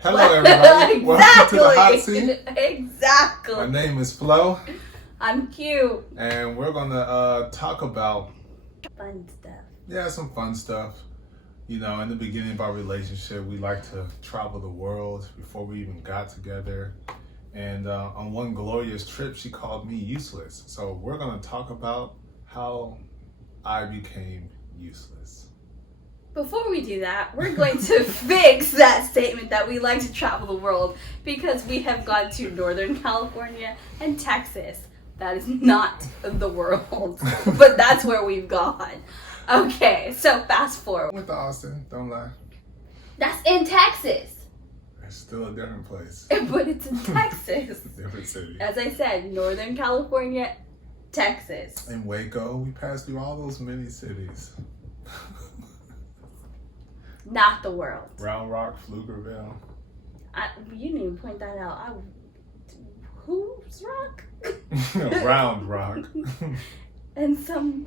Hello, everybody. Welcome to the hot seat. Exactly. My name is Flo. I'm cute. And we're going to talk about Fun stuff. Yeah, some fun stuff. You know, in the beginning of our relationship, we like to travel the world before we even got together. And on one glorious trip, she called me useless. So we're going to talk about how I became useless. Before we do that, we're going to fix that statement that we like to travel the world because we have gone to Northern California and Texas. That is not the world, but that's where we've gone. Okay, so fast forward. Went to Austin, don't lie. That's in Texas. It's still a different place. But it's in Texas. Different city. As I said, Northern California, Texas. In Waco, we passed through all those mini cities. Not the world. Round Rock, Pflugerville. You didn't even point that out. Who's Rock? Round Rock. And some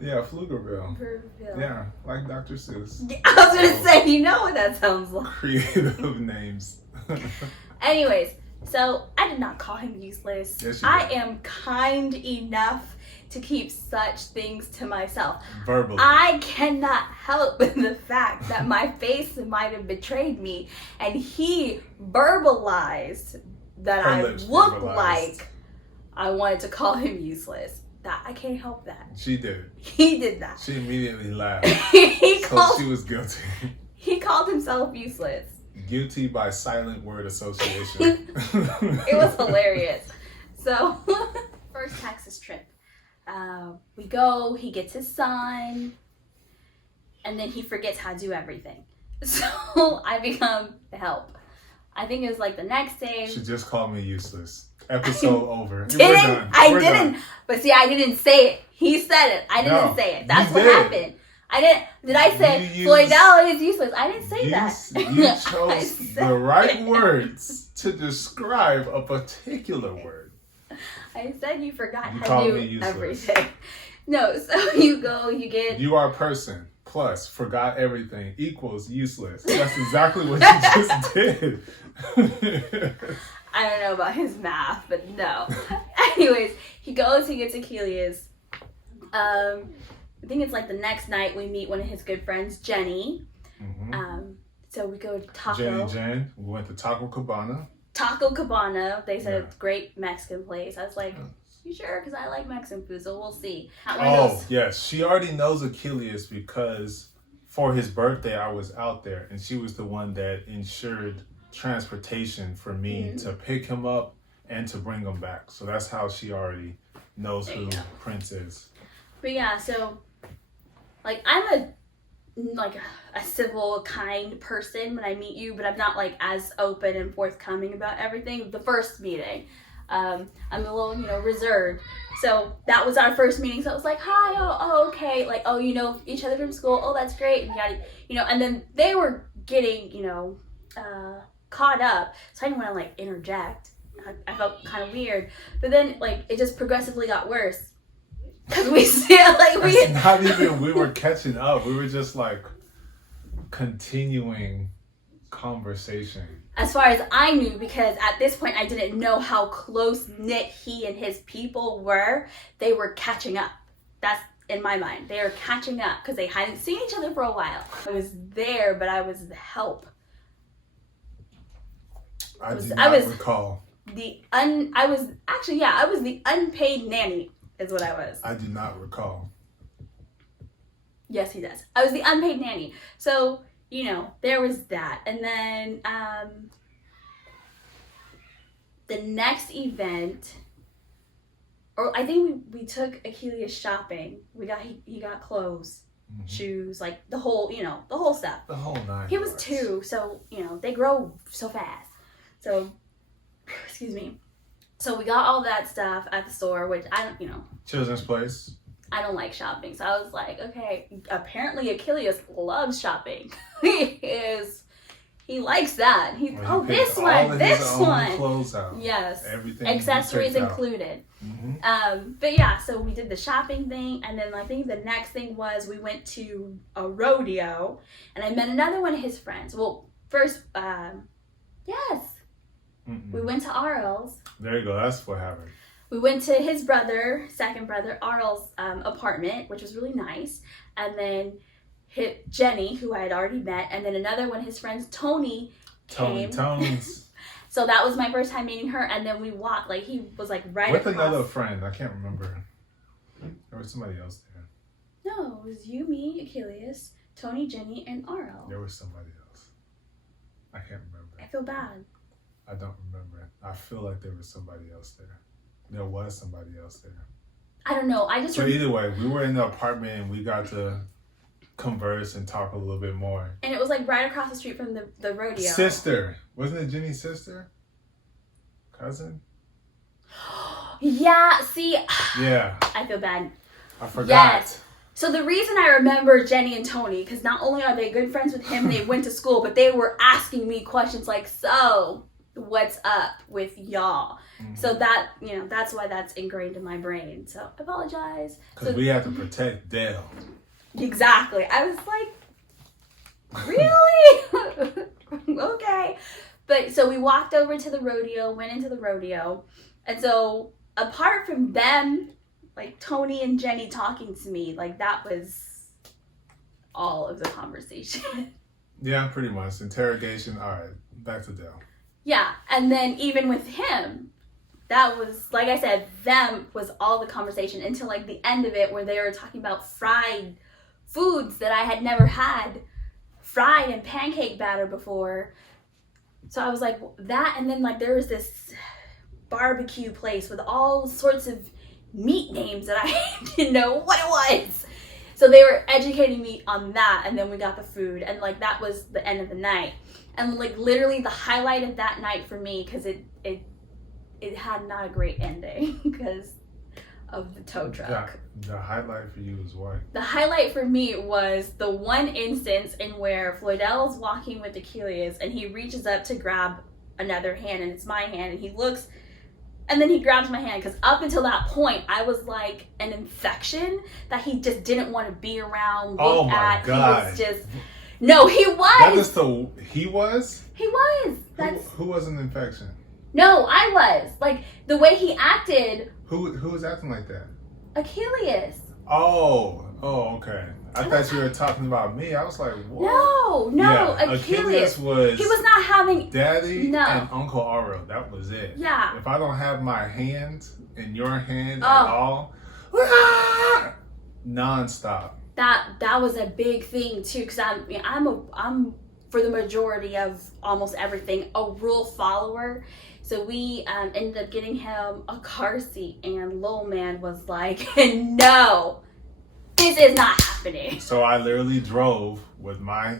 Yeah, Pflugerville. Pflugerville. Yeah, like Dr. Seuss. I was gonna say, you know what that sounds like. Creative names. Anyways, so I did not call him useless. Yes, you I did. am kind enough to keep such things to myself. Verbally. I cannot help the fact that my face might have betrayed me, and he verbalized that Her I lips look verbalized. like I wanted to call him useless. That I can't help that. She did. He did that. She immediately laughed. he So she was guilty. He called himself useless. Guilty by silent word association. It was hilarious. So, first Texas trip. We go, he gets his son, and then he forgets how to do everything. So I become the help. I think it was like the next day. She just called me useless. Episode over. I didn't. But see, I didn't say it. He said it. I didn't say it. That's what happened. I didn't. Did I say Floydell is useless? I didn't say that. You chose the right words to describe a particular word. I said you forgot You how called to me do useless. everything. No, so you go, you get. You are a person plus forgot everything equals useless. That's exactly what you just did. I don't know about his math, but no. Anyways, he goes, he gets Achilles. I think it's like the next night we meet one of his good friends, Jenny. Mm-hmm. So we go to Taco. Jenny Jen. We went to Taco Cabana. Taco Cabana. They said Yeah. it's a great Mexican place. I was like, you sure? Because I like Mexican food, so we'll see. Oh, yes. She already knows Achilles because for his birthday, I was out there. And she was the one that ensured transportation for me to pick him up and to bring him back. So that's how she already knows who Prince is. But yeah, so like I'm a civil, kind person when I meet you, but I'm not like as open and forthcoming about everything. The first meeting, I'm a little, reserved. So that was our first meeting. So it was like, hi, oh, okay, like, oh, you know each other from school. Oh, that's great, and and then they were getting, caught up. So I didn't want to like interject. I felt kind of weird, but then like it just progressively got worse. Cause we still We were catching up. We were just like continuing conversation. As far as I knew, because at this point I didn't know how close knit he and his people were. They were catching up. That's in my mind. They were catching up because they hadn't seen each other for a while. I was there, but I was the help. I do not recall. I was the unpaid nanny. Is what I was. I do not recall. Yes, he does. I was the unpaid nanny. So, there was that. And then the next event, or I think we took Achilles shopping. He got clothes, shoes, like the whole stuff. The whole nine. He was 2, so, they grow so fast. So, excuse me. So we got all that stuff at the store, which I don't, Children's Place. I don't like shopping. So I was like, okay, apparently Achilles loves shopping. He likes that. This one. Clothes out. Yes. Everything. Accessories included. But yeah, so we did the shopping thing, and then I think the next thing was we went to a rodeo, and I met another one of his friends. Well, first, yes, Mm-mm. we went to Arl's. There you go. That's what happened. We went to his brother, second brother, Arl's apartment, which was really nice. And then Jenny, who I had already met, and then another one of his friends, Tony, came. Tones. So that was my first time meeting her. And then we walked, like, he was like right With across. another friend. I can't remember. There was somebody else there. No, it was you, me, Achilles, Tony, Jenny, and Arl. There was somebody else. I can't remember. I feel bad. I don't remember. I feel like there was somebody else there. There was somebody else there. I don't know. I just So either way, we were in the apartment and we got to converse and talk a little bit more. and it was like right across the street from the rodeo. Sister. Wasn't it Jenny's sister? Cousin? Yeah, see, Yeah. I feel bad. I forgot. Yes. So the reason I remember Jenny and Tony, because not only are they good friends with him, they went to school, but they were asking me questions like, so, what's up with y'all? Mm-hmm. So that, that's why that's ingrained in my brain. So I apologize. Because we have to protect Dale. Exactly. I was like, really? Okay. But so we walked over to the rodeo, went into the rodeo. And so apart from them, like Tony and Jenny talking to me, like that was all of the conversation. Yeah, pretty much. Interrogation. All right. Back to Dale. Yeah. And then even with him, that was, like I said, them was all the conversation until like the end of it where they were talking about fried foods that I had never had fried in pancake batter before. So I was like, that, and then like there was this barbecue place with all sorts of meat names that I didn't know what it was. So they were educating me on that, and then we got the food, and like that was the end of the night. And like literally the highlight of that night for me, because it had not a great ending because of the tow truck. The highlight for you is what? The highlight for me was the one instance in where Floydell's walking with Achilles and he reaches up to grab another hand, and it's my hand, and he looks, and then he grabs my hand, because up until that point I was like an infection that he just didn't want to be around, Oh look my at. God. He was just, no, he was. That is he was? He was. That's Who was an infection? no, I was. Like the way he acted, Who was acting like that? Achilles. Oh, okay. I thought you were talking about me. I was like, what? No, Yeah, Achilles was he was not having. Daddy No. and Uncle Aro. That was it. Yeah. If I don't have my hand in your hand Oh. at all, non-stop. That was a big thing too, because I'm for the majority of almost everything a rule follower. So we ended up getting him a car seat, and Lil Man was like, no, this is not happening. So I literally drove with my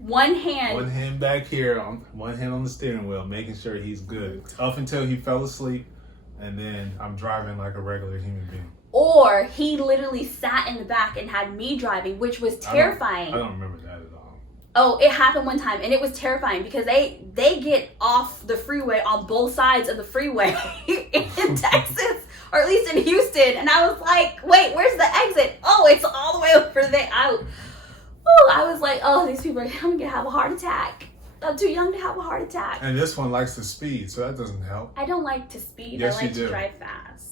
One hand. one hand back here, one hand on the steering wheel, making sure he's good. Up until he fell asleep, and then I'm driving like a regular human being. Or he literally sat in the back and had me driving, which was terrifying. I don't remember that at all. Oh, it happened one time, and it was terrifying because they get off the freeway on both sides of the freeway in Texas, or at least in Houston, and I was like, wait, where's the exit? Oh, it's all the way over there. I was like, oh, these people are going to have a heart attack. I'm too young to have a heart attack. And this one likes to speed, so that doesn't help. I don't like to speed. Yes, I like you to do. drive fast.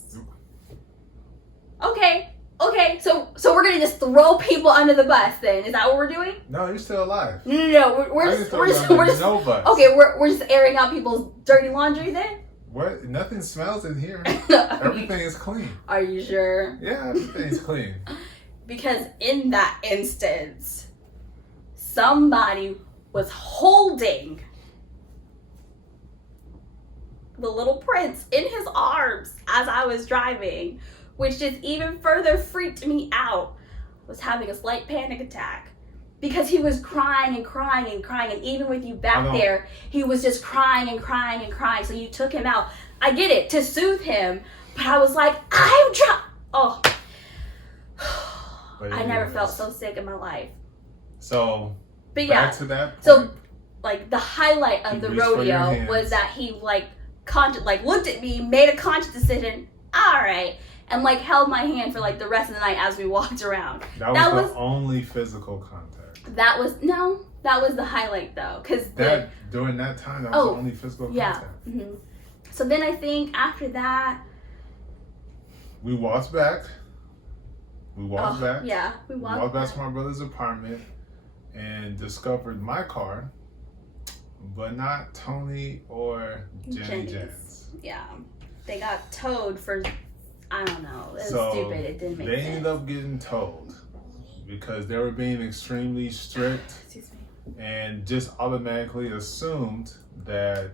Okay, so we're gonna just throw people under the bus then? Is that what we're doing? No, you're still alive. No. We're just no bus. okay. We're just airing out people's dirty laundry then. What? Nothing smells in here. Everything is clean. Are you sure? Yeah, everything's clean. Because in that instance, somebody was holding the little prince in his arms as I was driving, which just even further freaked me out. I was having a slight panic attack because he was crying and crying and crying, and even with you back there, he was just crying and crying and crying. So you took him out. I get it, to soothe him, but I was like, oh. I never felt so sick in my life. So, but yeah, back to that point. so like the highlight of He the reached for your rodeo hands. was that he looked at me, made a conscious decision, all right, and like held my hand for like the rest of the night as we walked around. That was the only physical contact. That was, no, That was the highlight though, because during that time, that was the only physical contact. Mm-hmm. So then I think after that, we walked back. We walked back. Yeah, we walked back to my brother's apartment and discovered my car, but not Tony or Jenny Jens. Yeah, they got towed for, I don't know. It was stupid. It didn't make sense. They ended up getting towed because they were being extremely strict. Excuse me. And just automatically assumed that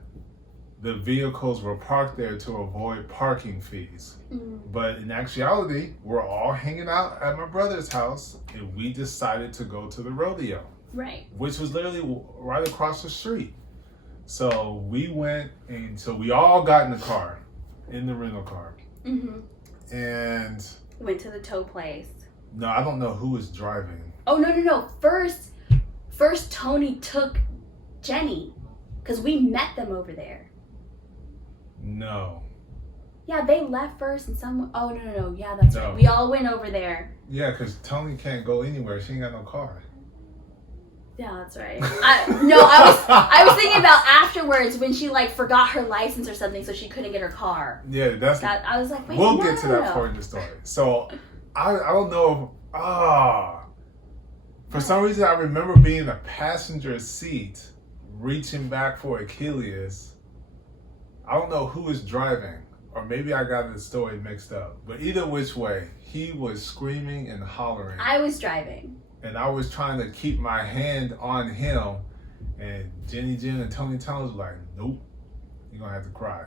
the vehicles were parked there to avoid parking fees. But in actuality, we're all hanging out at my brother's house and we decided to go to the rodeo. Right. Which was literally right across the street. So we went, and so we all got in the car, in the rental car. And went to the tow place. No, I don't know who was driving. Oh, no. First Tony took Jenny, because we met them over there. No. Yeah, they left first and oh, no. Yeah, that's right. We all went over there. Yeah, because Tony can't go anywhere. She ain't got no car. Yeah, that's right. I was thinking about afterwards when she like forgot her license or something, so she couldn't get her car. Yeah, I was like, wait, we'll get to that part in the story. So I don't know for some reason I remember being in a passenger seat reaching back for Achilles. I don't know who was driving, or maybe I got the story mixed up. But either which way, he was screaming and hollering. I was driving. And I was trying to keep my hand on him. And Jenny Jen and Tony was like, nope, you're going to have to cry.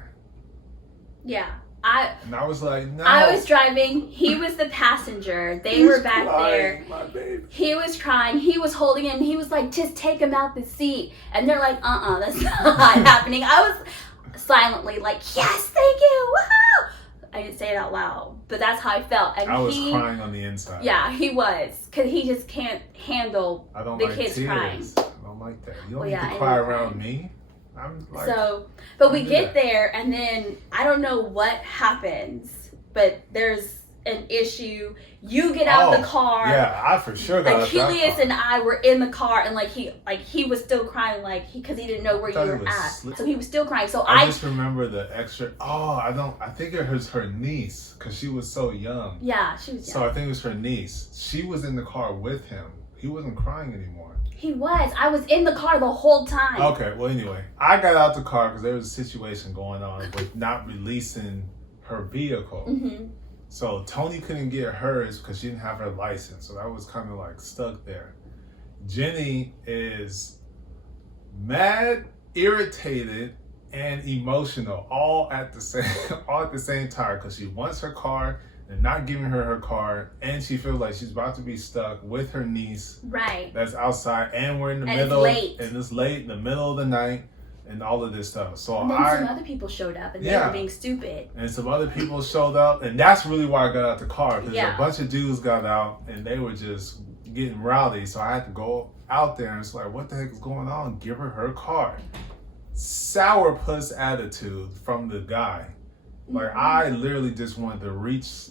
Yeah. And I was like, no. I was driving. He was the passenger. They were back there. My baby. He was crying. He was holding it. And he was like, just take him out the seat. And they're like, that's not happening. I was silently like, yes, thank you. Woohoo! I didn't say it out loud, but that's how I felt. And I was crying on the inside. Yeah, he was. Because he just can't handle the kids tears. crying. I don't like that. You don't need to cry around me. I'm like, but we get there, and then I don't know what happens, but there's an issue. You get out of the car. Yeah, I for sure got out of that car. Achilles and I were in the car, and he was still crying, because he didn't know where you were at. So he was still crying. So I just remember the extra. I think it was her niece, because she was so young. Yeah, she was young. So I think it was her niece. She was in the car with him. He wasn't crying anymore. He was. I was in the car the whole time. Okay, well anyway, I got out the car because there was a situation going on with not releasing her vehicle. So Tony couldn't get hers because she didn't have her license. So that was kind of like stuck there. Jenny is mad, irritated, and emotional all at the same time because she wants her car. They're not giving her car, and she feels like she's about to be stuck with her niece. Right. That's outside, and we're in the middle. And it's late in the middle of the night. And all of this stuff. So and then some other people showed up, and they were being stupid. And some other people showed up, and that's really why I got out the car, because a bunch of dudes got out, and they were just getting rowdy. So I had to go out there, and it's like, what the heck is going on? Give her car. Sourpuss attitude from the guy. Like I literally just wanted to reach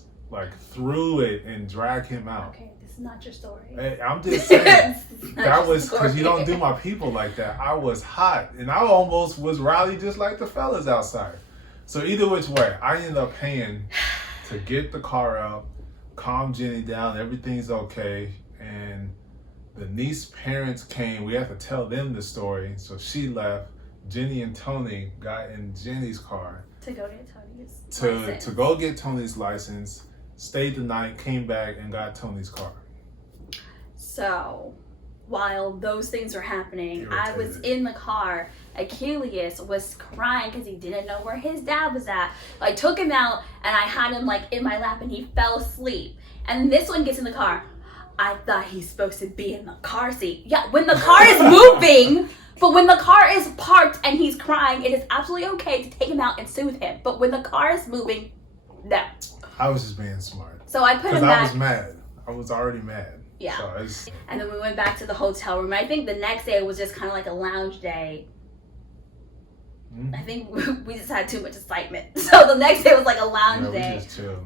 through it and drag him out. Okay. Not your story. Hey, I'm just saying that was because you don't do my people like that. I was hot and I almost was rowdy just like the fellas outside. So either which way, I ended up paying to get the car out, calm Jenny down, everything's okay. And the niece's parents came. We had to tell them the story. So she left. Jenny and Tony got in Jenny's car to go get Tony's license. To go get Tony's license. Stayed the night, came back, and got Tony's car. So, while those things were happening, I was in the car. Achilles was crying because he didn't know where his dad was at. I took him out, and I had him in my lap, and he fell asleep. And this one gets in the car. I thought he's supposed to be in the car seat. Yeah, when the car is moving, but when the car is parked and he's crying, it is absolutely okay to take him out and soothe him. But when the car is moving, no. I was just being smart. So I put him back. I was mad. I was already mad. Yeah. So and then we went back to the hotel room. I think the next day was just kind of like a lounge day. I think we just had too much excitement. So the next day was like a lounge day. We just chilled.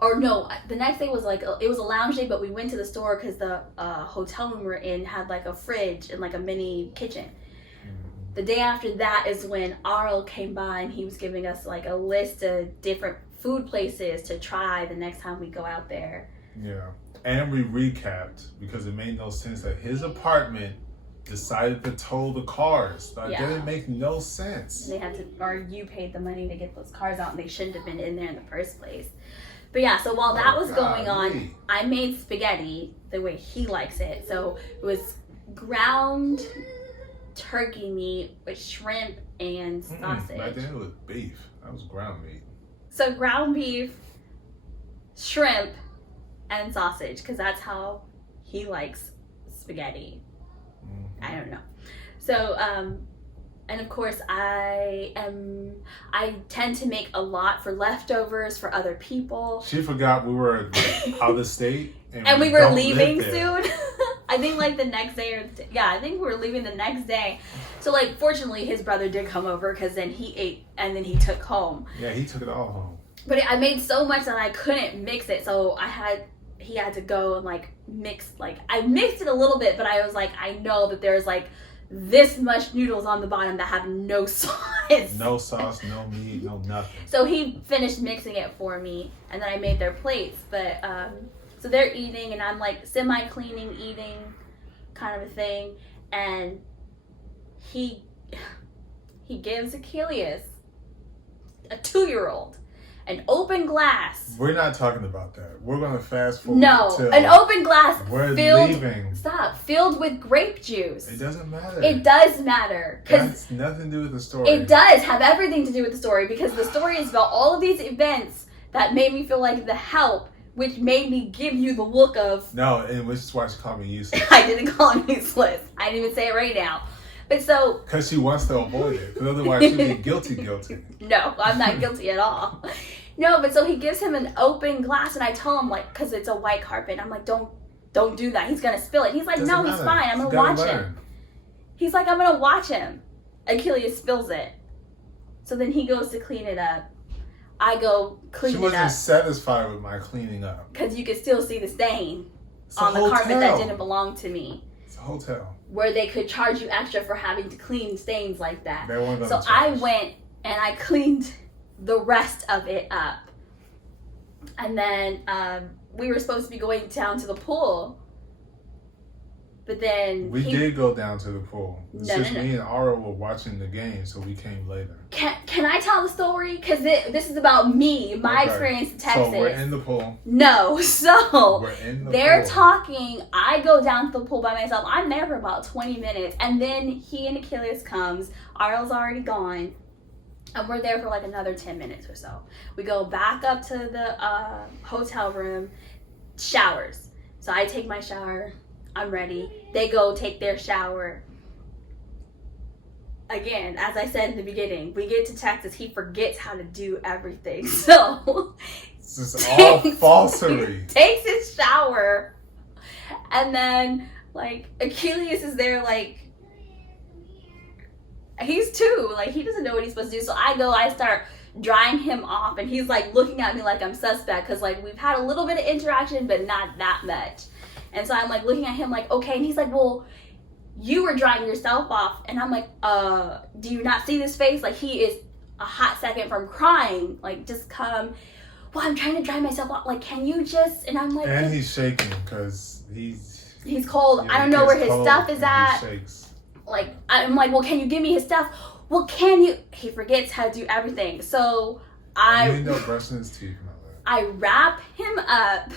or no, the next day was like, it was a lounge day, but we went to the store because the hotel room we were in had like a fridge and like a mini kitchen. The day after that is when Arl came by and he was giving us like a list of different food places to try the next time we go out there. Yeah. And we recapped because it made no sense that his apartment decided to tow the cars. That didn't make no sense. They had to, or you paid the money to get those cars out and they shouldn't have been in there in the first place. But yeah, so while that was going on, I made spaghetti the way he likes it. So it was ground turkey meat with shrimp and sausage. Back then it was beef. That was ground meat. So ground beef, shrimp, and sausage, because that's how he likes spaghetti. I don't know. So, and of course I tend to make a lot for leftovers for other people. She forgot we were out of state. And we were leaving soon. I think like the next day I think we were leaving the next day. So like fortunately his brother did come over because then he ate and then he took home. Yeah, he took it all home. But I made so much that I couldn't mix it. So he had to go and like mix, like I mixed it a little bit, but I was like, I know that there's like this much noodles on the bottom that have no sauce. No sauce, no meat, no nothing. So he finished mixing it for me and then I made their plates. But so they're eating and I'm like semi-cleaning, eating kind of a thing. And he gives Achilles, a 2-year-old, an open glass. We're not talking about that. We're going to fast forward. No, an open glass filled with grape juice. It doesn't matter. It does matter. That's nothing to do with the story. It does have everything to do with the story because the story is about all of these events that made me feel like the help, which made me give you the look of... No, and which is why she called me useless. I didn't call him useless. I didn't even say it right now. But so... Because she wants to avoid it. Because otherwise she'd be guilty. No, I'm not guilty at all. No, but so he gives him an open glass, and I tell him, like, because it's a white carpet, I'm like, don't do that. He's going to spill it. He's like, no, he's fine. I'm going to watch him. He's like, I'm going to watch him. Achilles spills it. So then he goes to clean it up. I go clean it up. She wasn't satisfied with my cleaning up. Because you could still see the stain on the carpet that didn't belong to me. It's a hotel. Where they could charge you extra for having to clean stains like that. They weren't so I went and I cleaned the rest of it up. And then we were supposed to be going down to the pool. But then we did go down to the pool. No. Me and Ara were watching the game, so we came later. Can I tell the story? Because this is about me, my experience in Texas. So we're in the pool. No, so we're in the they're pool. talking. I go down to the pool by myself. I'm there for about 20 minutes, and then he and Achilles comes. Arl's already gone, and we're there for like another 10 minutes or so. We go back up to the hotel room, showers. So I take my shower. I'm ready. They go take their shower. Again, as I said in the beginning, we get to Texas, he forgets how to do everything. So this is all falsery. Takes his shower, and then like Achilles is there, like he's 2, like he doesn't know what he's supposed to do. So I start drying him off, and he's like looking at me like I'm suspect because like we've had a little bit of interaction, but not that much. And so I'm like looking at him like, okay. And he's like, well, you were drying yourself off. And I'm like, do you not see this face? Like he is a hot second from crying. Like just come. Well, I'm trying to dry myself off. Like, can you just? And I'm like. And he's shaking because he's cold. I don't know where his stuff is at. He shakes. Like, I'm like, well, can you give me his stuff? Well, can you? He forgets how to do everything. So I didn't know brushing his teeth. I wrap him up.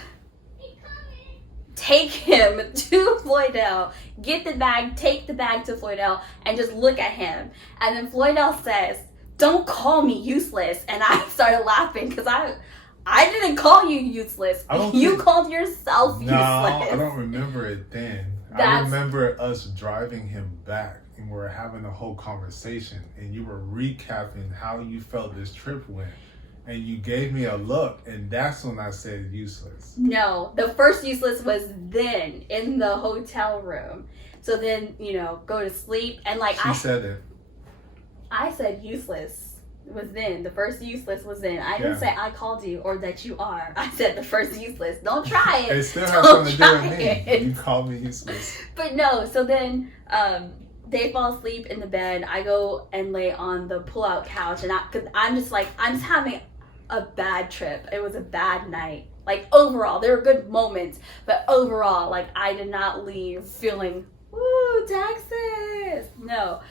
Take him to Floydell, get the bag, take the bag to Floydell, and just look at him. And then Floydell says, don't call me useless. And I started laughing because I didn't call you useless. You called yourself useless. No, I don't remember it then. I remember us driving him back and we were having a whole conversation and you were recapping how you felt this trip went. And you gave me a look, and that's when I said useless. No, the first useless was then in the hotel room. So then, go to sleep. And like She said it. I said useless was in. The first useless was in. I didn't say I called you or that you are. I said the first useless. Don't try it. It still has something to do with me. You called me useless. But no, so then they fall asleep in the bed. I go and lay on the pull-out couch, and I'm just having a bad trip. It was a bad night. Like, overall, there were good moments, but overall, like, I did not leave feeling, woo, Texas. No.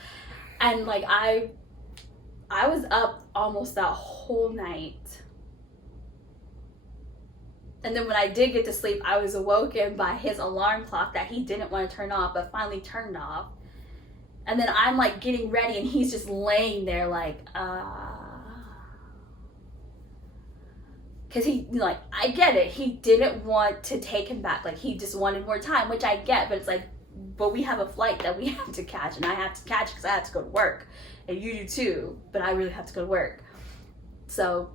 And, like, I was up almost that whole night. And then when I did get to sleep, I was awoken by his alarm clock that he didn't want to turn off, but finally turned off. And then I'm, like, getting ready, and he's just laying there, like, because he, like, I get it. He didn't want to take him back. Like, he just wanted more time, which I get. But it's like, but we have a flight that we have to catch, and I have to catch because I have to go to work. And you do too, but I really have to go to work. So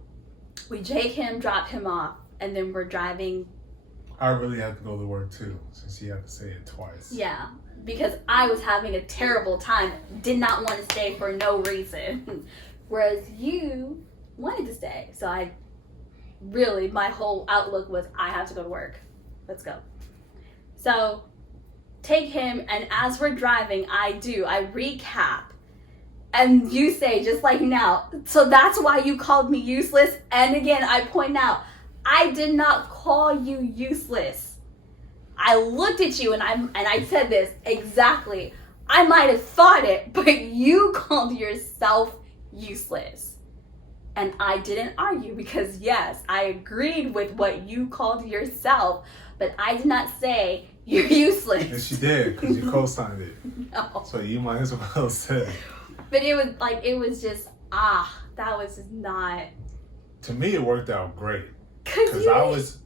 we take him, drop him off, and then we're driving. I really have to go to work too, since you have to say it twice. Yeah, because I was having a terrible time. Did not want to stay for no reason. Whereas you wanted to stay. So my whole outlook was, I have to go to work. Let's go. So take him, and as we're driving, I recap. And you say, just like now, so that's why you called me useless. And again, I point out, I did not call you useless. I looked at you and I said this exactly. I might have thought it, but you called yourself useless. And I didn't argue because, yes, I agreed with what you called yourself, but I did not say you're useless. Yes, you did, because you co-signed it. No. So you might as well say. But it was just, that was just not. To me, it worked out great. Because I was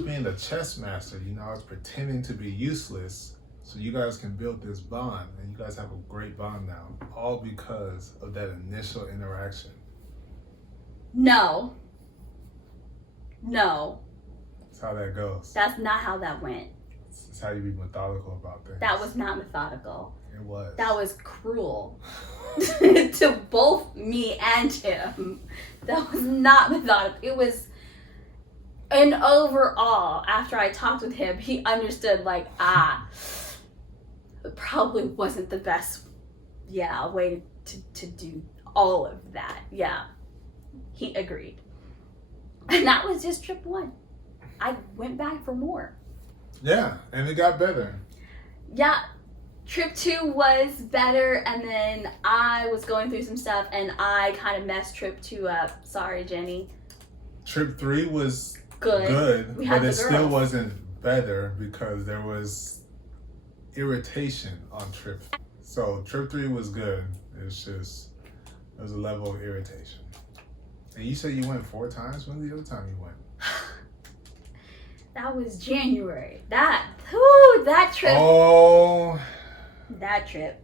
being the chess master. You know, I was pretending to be useless so you guys can build this bond. And you guys have a great bond now. All because of that initial interaction. No. That's how that goes. That's not how that went. It's how you be methodical about things. That was not methodical. It was. That was cruel. To both me and him. That was not methodical. It was, and overall, after I talked with him, he understood, like, it probably wasn't the best, way to do all of that. Yeah. He agreed. And that was just trip 1. I went back for more. Yeah, and it got better. Yeah. Trip 2 was better, and then I was going through some stuff, and I kind of messed trip 2 up. Sorry, Jenny. Trip 3 was good, but it still wasn't better because there was irritation on trip. So trip 3 was good. It's just, there was a level of irritation. And you said you went 4 times? When was the other time you went? That was January. That trip. Oh. That trip.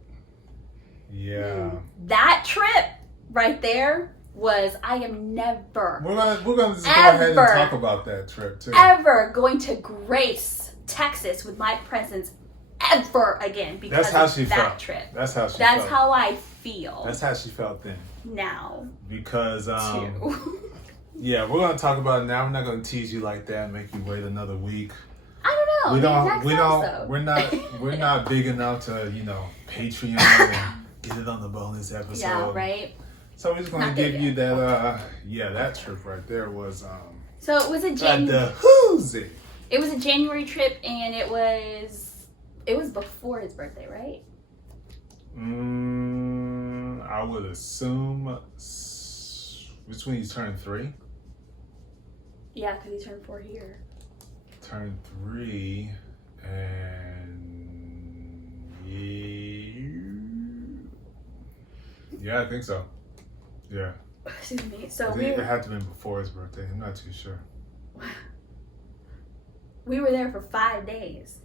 Yeah. That trip right there was, I am never. We're gonna just go ahead and talk about that trip too. Ever going to grace Texas with my presence ever again because of that trip. That's how she felt. That's how I feel. That's how she felt then. Now. Because yeah, we're gonna talk about it now. We're not gonna tease you like that and make you wait another week. I don't know. We're not big enough to, Patreon and get it on the bonus episode. Yeah, right. So we're just gonna give you that that trip right there was so it was a January. It was a January trip, and it was before his birthday, right? I would assume between he's turning 3. Yeah, because he turned 4 here. Turned 3, and yeah, I think so. Yeah. Excuse me. So it had to have been before his birthday. I'm not too sure. We were there for 5 days.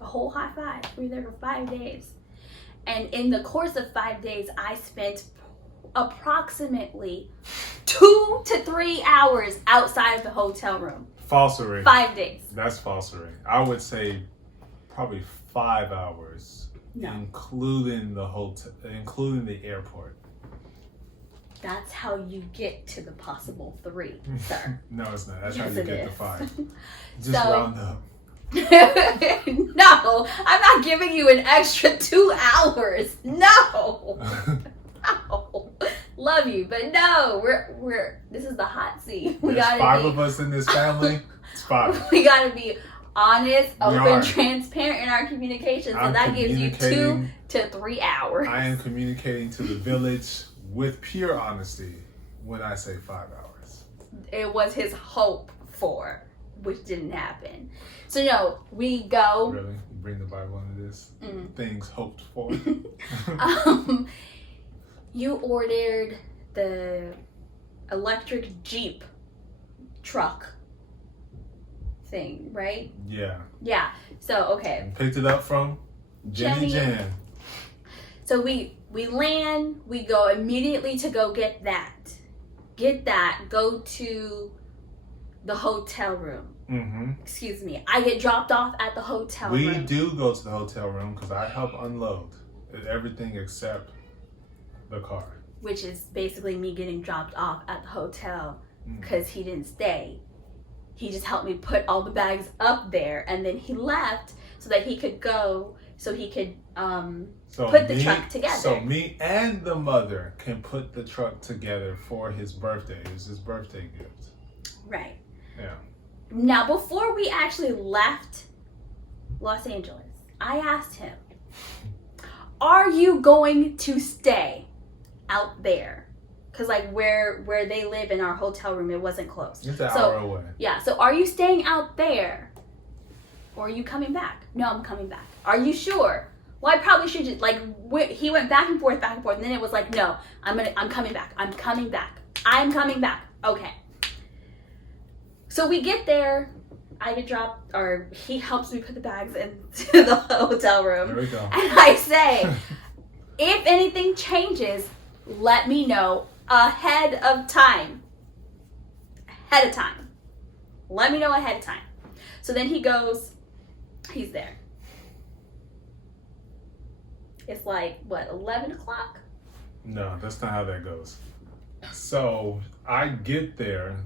A whole high 5. We were there for 5 days. And in the course of 5 days, I spent approximately 2 to 3 hours outside of the hotel room. Falsery. 5 days. That's falsery. I would say probably 5 hours No. including the hotel, including the airport. That's how you get to the possible 3, sir. No, it's not. That's Yes, how you it get to is. 5. Just So- round up. No, I'm not giving you an extra 2 hours. No. No. Love you, but no, we're this is the hot seat. There's 5 of us in this family. It's 5. We gotta be honest, We open, are. transparent in our communication. So I'm that gives you 2 communicating- to 3 hours. I am communicating to the village with pure honesty when I say 5 hours. It was his hope for, which didn't happen. So no, we go. Really? You bring the Bible into this? Mm. Things hoped for. You ordered the electric Jeep truck thing, right? Yeah. Yeah. So okay. And picked it up from Jenny Jenny. Jan. So we land, we go immediately to go get that. Go to the hotel room. Mm-hmm. Excuse me. I get dropped off at the hotel We room. do go to the hotel room because I help unload everything except the car. Which is basically me getting dropped off at the hotel Mm. because he didn't stay. He just helped me put all the bags up there, and then he left so that he could go, so he could put the truck together. So me and the mother can put the truck together for his birthday. It was his birthday gift. Right. Yeah. Now, before we actually left Los Angeles, I asked him, are you going to stay out there? Because like where they live in our hotel room, it wasn't close. It's an hour away. Yeah, so are you staying out there? Or are you coming back? No, I'm coming back. Are you sure? Well, I probably should just, like, he went back and forth, and then it was like, no, I'm coming back. I'm coming back. Okay. So we get there, I get dropped, or he helps me put the bags into the hotel room. There we go. And I say, if anything changes, let me know ahead of time. Let me know ahead of time. So then he goes, he's there. It's like, what, 11 o'clock? No, that's not how that goes. So I get there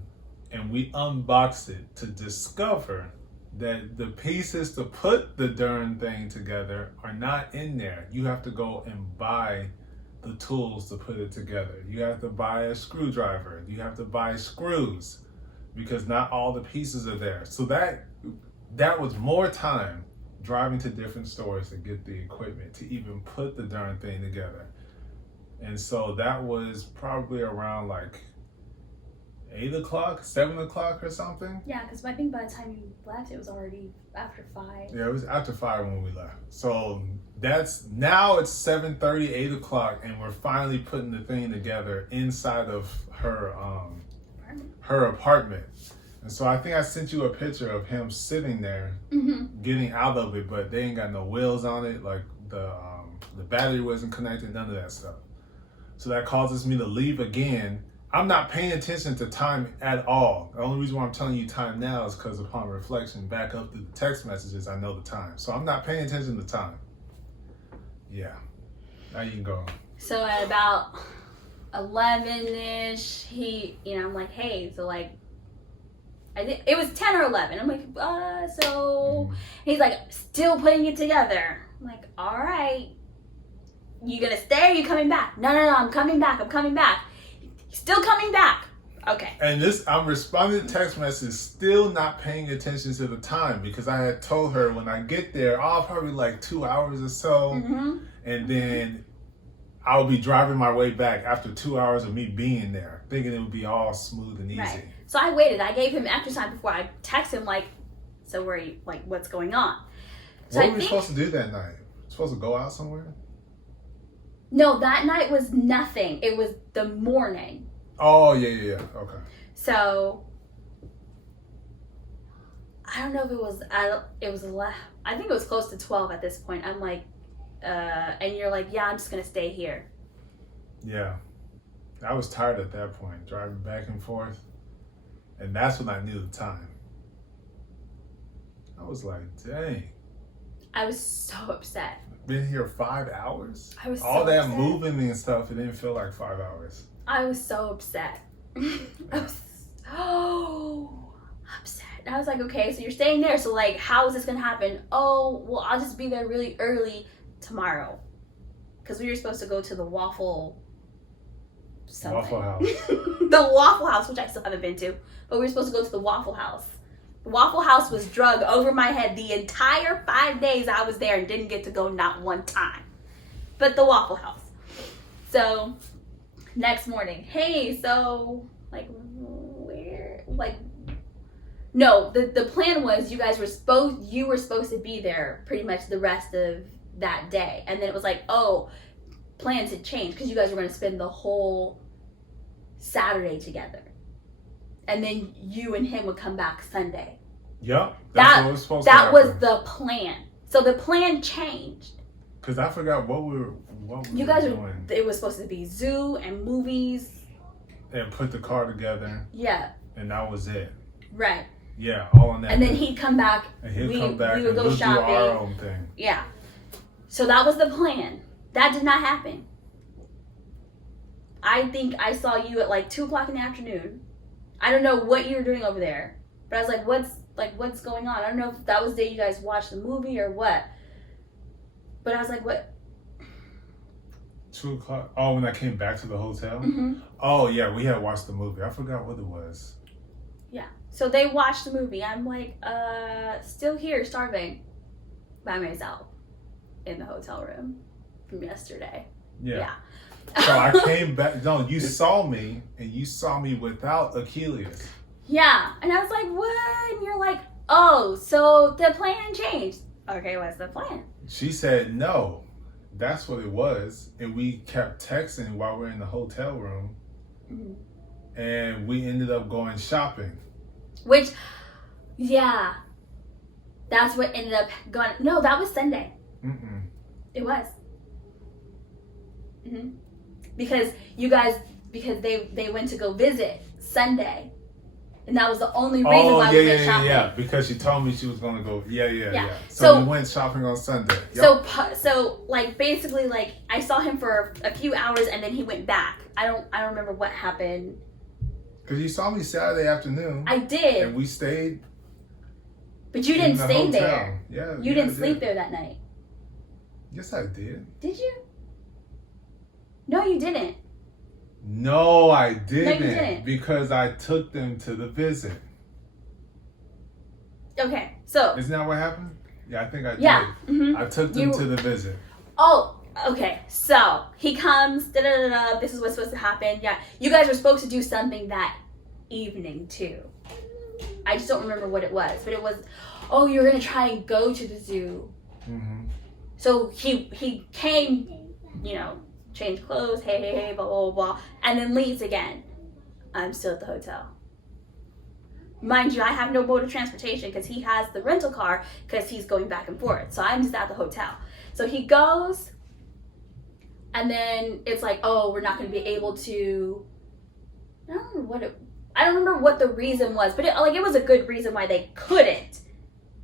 and we unbox it to discover that the pieces to put the darn thing together are not in there. You have to go and buy the tools to put it together. You have to buy a screwdriver. You have to buy screws because not all the pieces are there. So that was more time driving to different stores to get the equipment to even put the darn thing together. And so that was probably around like 8 o'clock, 7 o'clock or something. Yeah, because I think by the time you left, it was already after 5. Yeah, it was after 5 when we left. So now it's 7:30, 8 o'clock, and we're finally putting the thing together inside of her apartment. And so I think I sent you a picture of him sitting there getting out of it, but they ain't got no wheels on it. Like the battery wasn't connected, none of that stuff. So that causes me to leave again. I'm not paying attention to time at all. The only reason why I'm telling you time now is because upon reflection, back up through the text messages, I know the time. So I'm not paying attention to time. Yeah. Now you can go. So at about 11-ish, I'm like, hey, so like, I think it was 10 or 11. I'm like, he's like, still putting it together. I'm like, all right. You gonna stay or you coming back? No, I'm coming back. He's still coming back. Okay. And I'm responding to text messages, still not paying attention to the time because I had told her when I get there, probably like 2 hours or so. And then I'll be driving my way back after 2 hours of me being there, thinking it would be all smooth and easy. Right. So I waited. I gave him extra time before I text him, like, so where are you, like, what's going on? So What were we supposed to do that night? Supposed to go out somewhere? No, that night was nothing. It was the morning. Oh, yeah. Okay. So I don't know if it was, I think it was close to 12 at this point. I'm like, and you're like, yeah, I'm just going to stay here. Yeah. I was tired at that point, driving back and forth. And that's when I knew the time. I was like, dang. I was so upset. Been here 5 hours? I was so All that upset. moving and stuff, it didn't feel like 5 hours. I was so upset. I was so upset. And I was like, okay, so you're staying there. So like, how is this going to happen? Oh, well, I'll just be there really early tomorrow. Because we were supposed to go to the Waffle House. The Waffle House, which I still haven't been to. But we were supposed to go to the Waffle House. The Waffle House was drug over my head the entire 5 days I was there and didn't get to go not one time. But the Waffle House. So, next morning, hey, so, like, where, like, no, the plan was you were supposed to be there pretty much the rest of that day. And then it was like, oh, plans had changed because you guys were going to spend the whole Saturday together. And then you and him would come back Sunday. Yep. That's what was supposed to That happen. was the plan. So the plan changed. Because I forgot what we were doing. It was supposed to be zoo and movies. And put the car together. Yeah. And that was it. Right. Yeah, all in that. And then he'd come back. And he'd come back we would and go we'll shopping. do our own thing. Yeah. So that was the plan. That did not happen. I think I saw you at like 2 o'clock in the afternoon. I don't know what you were doing over there. But I was like, what's going on? I don't know if that was the day you guys watched the movie or what. But I was like, what? 2 o'clock? Oh, when I came back to the hotel? Mm-hmm. Oh, yeah, we had watched the movie. I forgot what it was. Yeah. So they watched the movie. I'm like, still here, starving by myself in the hotel room from yesterday. Yeah. So I came back. No, you saw me, and you saw me without Achilles. Yeah. And I was like, what? And you're like, oh, so the plan changed. Okay, what's the plan? She said, no, that's what it was. And we kept texting while we were in the hotel room. Mm-hmm. And we ended up going shopping. Which, yeah. That's what ended up going. No, that was Sunday. Mm-mm. It was. Mm-hmm. Because they went to go visit Sunday. And that was the only reason why we went shopping. Yeah, because she told me she was going to go. Yeah. So we went shopping on Sunday. Yep. So like basically like I saw him for a few hours and then he went back. I don't remember what happened. Because you saw me Saturday afternoon. I did. And we stayed. But you didn't stay there. Yeah. You didn't sleep there that night. Yes, I did. Did you? No, you didn't. No, I didn't. No, you didn't. Because I took them to the visit. Okay, so. Isn't that what happened? Yeah, I think I did. Yeah. Mm-hmm. I took them to the visit. Oh, okay. So he comes. This is what's supposed to happen. Yeah, you guys were supposed to do something that evening too. I just don't remember what it was, but it was. Oh, you're gonna try and go to the zoo. Mm-hmm. So he came, change clothes, hey, blah, blah, blah, and then leaves again. I'm still at the hotel. Mind you, I have no mode of transportation because he has the rental car because he's going back and forth. So I'm just at the hotel. So he goes, and then it's like, oh, we're not going to be able to, I don't remember what the reason was, but it was a good reason why they couldn't.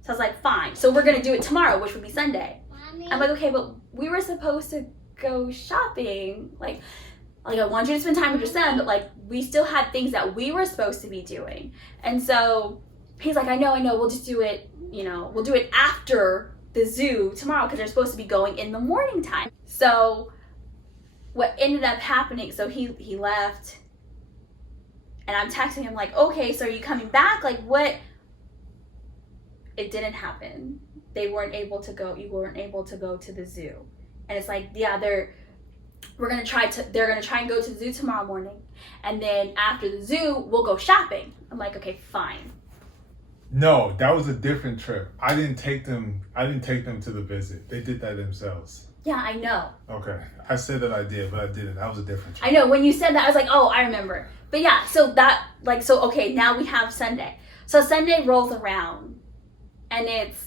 So I was like, fine. So we're going to do it tomorrow, which would be Sunday. Mommy. I'm like, okay, but we were supposed to go shopping. Like I want you to spend time with your son, but like we still had things that we were supposed to be doing. And so he's like, I know, we'll just do it, we'll do it after the zoo tomorrow because they're supposed to be going in the morning time. So what ended up happening, so he left and I'm texting him like, okay, so are you coming back? Like what? It didn't happen. You weren't able to go to the zoo. And it's like, yeah, they're gonna try and go to the zoo tomorrow morning, and then after the zoo, we'll go shopping. I'm like, okay, fine. No, that was a different trip. I didn't take them to the visit. They did that themselves. Yeah, I know. Okay, I said that I did, but I didn't. That was a different trip. I know. When you said that, I was like, oh, I remember. But yeah, okay, now we have Sunday. So Sunday rolls around, and it's,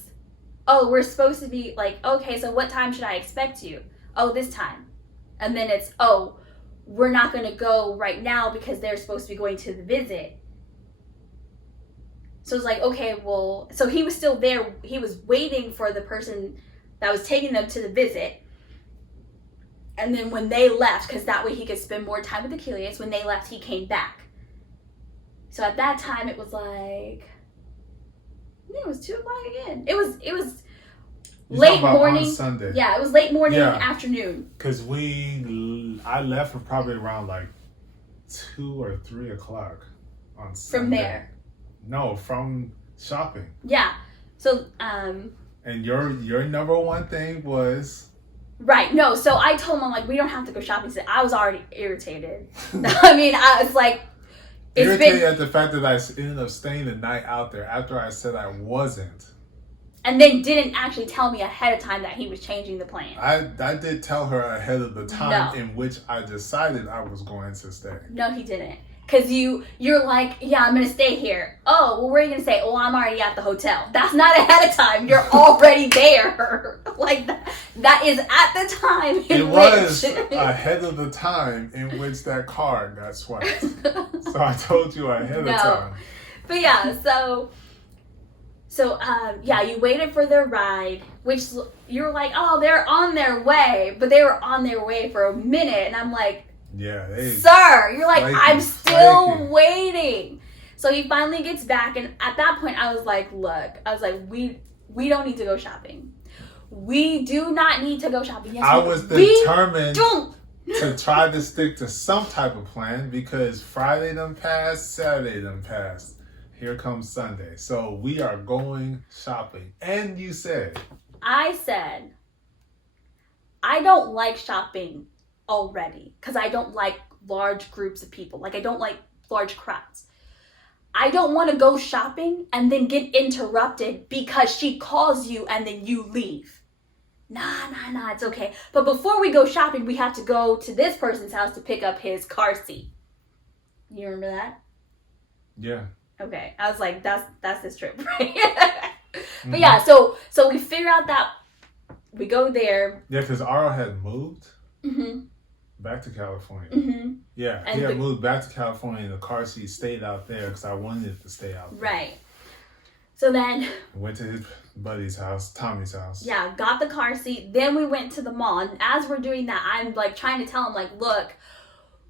oh, we're supposed to be like, okay, so what time should I expect you? Oh, this time. And then it's, oh, we're not going to go right now because they're supposed to be going to the visit. So it's like, okay, well, so he was still there. He was waiting for the person that was taking them to the visit. And then when they left, because that way he could spend more time with Achilles, when they left, he came back. So at that time, it was like, it was 2 o'clock again. It was late morning. On Sunday. Yeah, it was late morning, afternoon. Because I left at probably around like 2 or 3 o'clock on Sunday. From there? No, from shopping. Yeah. So, and your number one thing was... Right, no, so I told him, I'm like, we don't have to go shopping today. I was already irritated. I mean, I was like... Irritated at the fact that I ended up staying the night out there after I said I wasn't. And then didn't actually tell me ahead of time that he was changing the plan. I did tell her ahead of the time in which I decided I was going to stay. No, he didn't. Because you're like, yeah, I'm going to stay here. Oh, well, where are you going to stay? Oh, I'm already at the hotel. That's not ahead of time. You're already there. Like, that is at the time it was ahead of the time in which that car got swiped. So I told you ahead of time. But yeah, so you waited for their ride, which you're like, oh, they're on their way. But they were on their way for a minute. And I'm like, yeah, sir, you're like, I'm still waiting. So he finally gets back, and at that point I was like, look, we don't need to go shopping. We do not need to go shopping. Yes, I was determined to try to stick to some type of plan because Friday done passed, Saturday done passed. Here comes Sunday. So we are going shopping. And you said, I said, I don't like shopping already because I don't like large groups of people. Like, I don't like large crowds. I don't want to go shopping and then get interrupted because she calls you and then you leave. Nah, it's okay. But before we go shopping, we have to go to this person's house to pick up his car seat. You remember that? Yeah. Okay. I was like, that's this trip, right? But yeah, so we figure out that we go there. Yeah, because Aro had moved. Mm-hmm. Back to California. Mm-hmm. Yeah, and he had moved back to California and the car seat stayed out there because I wanted it to stay out there. Right. So then... Went to his buddy's house, Tommy's house. Yeah, got the car seat. Then we went to the mall. And as we're doing that, I'm like trying to tell him, like, look,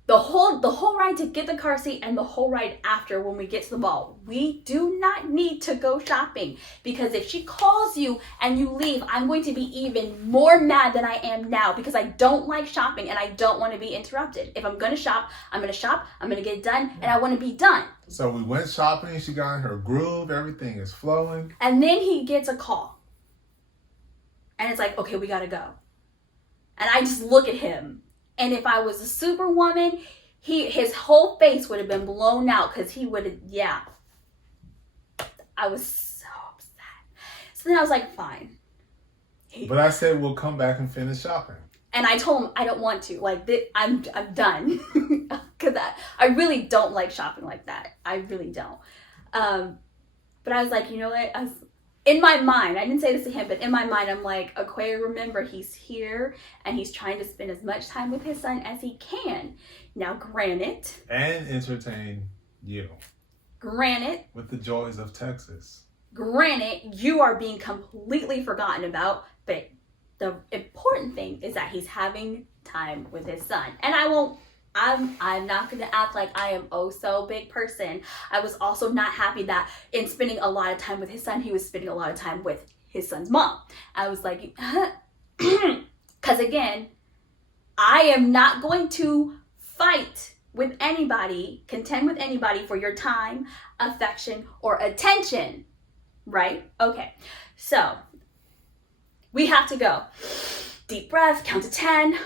the whole ride to get the car seat and the whole ride after when we get to the mall, we do not need to go shopping. Because if she calls you and you leave, I'm going to be even more mad than I am now because I don't like shopping and I don't want to be interrupted. If I'm going to shop, I'm going to get it done, and I want to be done. So we went shopping, she got in her groove, everything is flowing. And then he gets a call. And it's like, okay, we got to go. And I just look at him. And if I was a superwoman, his whole face would have been blown out because he would have, I was so upset. So then I was like, fine. But I said, we'll come back and finish shopping. And I told him I don't want to. Like, I'm done. Because I really don't like shopping like that. I really don't. But I was like, you know what? In my mind, I didn't say this to him, but in my mind, I'm like, okay, remember, he's here and he's trying to spend as much time with his son as he can. Now, granted. And entertain you. Granted. With the joys of Texas. Granted, you are being completely forgotten about, but the important thing is that he's having time with his son. And I'm not going to act like I am oh so big person. I was also not happy that in spending a lot of time with his son, he was spending a lot of time with his son's mom. I was like, because again, I am not going to fight with anybody, contend with anybody for your time, affection, or attention, right? Okay, so we have to go. Deep breath, count to 10.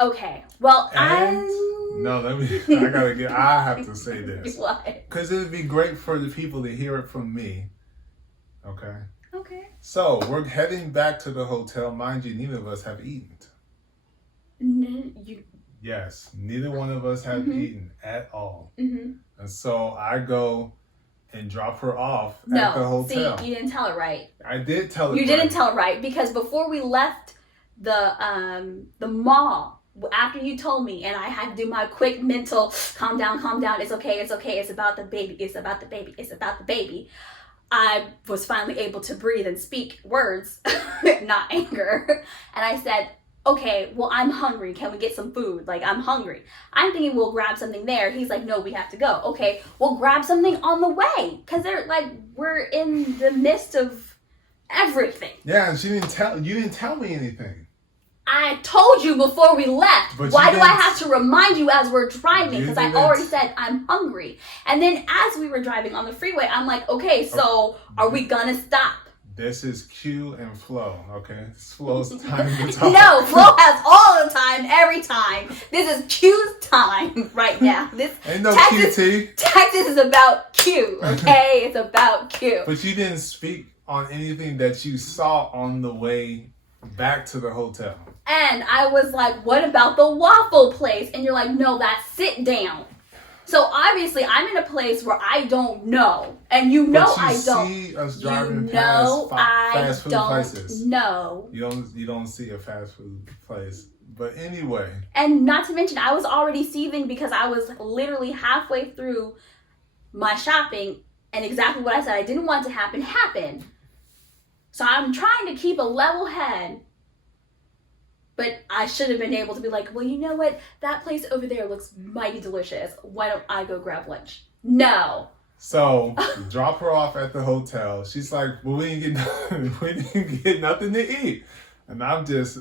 Okay, well, No, I have to say this. What? Because it would be great for the people to hear it from me. Okay? Okay. So, we're heading back to the hotel. Mind you, neither of us have eaten. Yes, neither one of us have eaten at all. Mm-hmm. And so, I go and drop her off at the hotel. See, you didn't tell it right. I did tell it right. You didn't tell it right, because before we left the mall, after you told me, and I had to do my quick mental, calm down, it's okay, it's about the baby, it's about the baby. I was finally able to breathe and speak words, not anger. And I said, okay, well, I'm hungry. Can we get some food? Like, I'm hungry. I'm thinking we'll grab something there. He's like, no, we have to go. Okay, we'll grab something on the way. Because they're like, we're in the midst of everything. Yeah, and you didn't tell me anything. I told you before we left. But why do I have to remind you as we're driving? Because I didn't. already said I'm hungry. And then as we were driving on the freeway, I'm like, okay, so are we gonna stop? This is Q and Flo, okay? It's Flo's time to talk. No, Flo has all the time, every time. This is Q's time right now. This Ain't no Texas, QT. Texas is about Q, okay? It's about Q. But you didn't speak on anything that you saw on the way back to the hotel. And I was like, what about the waffle place? And you're like, no, that's sit down. So obviously I'm in a place where I don't know. And you know I don't. You see us driving know past fast food places. No. You don't see a fast food place. But anyway. And not to mention, I was already seething because I was literally halfway through my shopping, and exactly what I said I didn't want to happen happened. So I'm trying to keep a level head. But I should have been able to be like, well, you know what? That place over there looks mighty delicious. Why don't I go grab lunch? No. So drop her off at the hotel. She's like, well, we didn't get nothing to eat. And I'm just,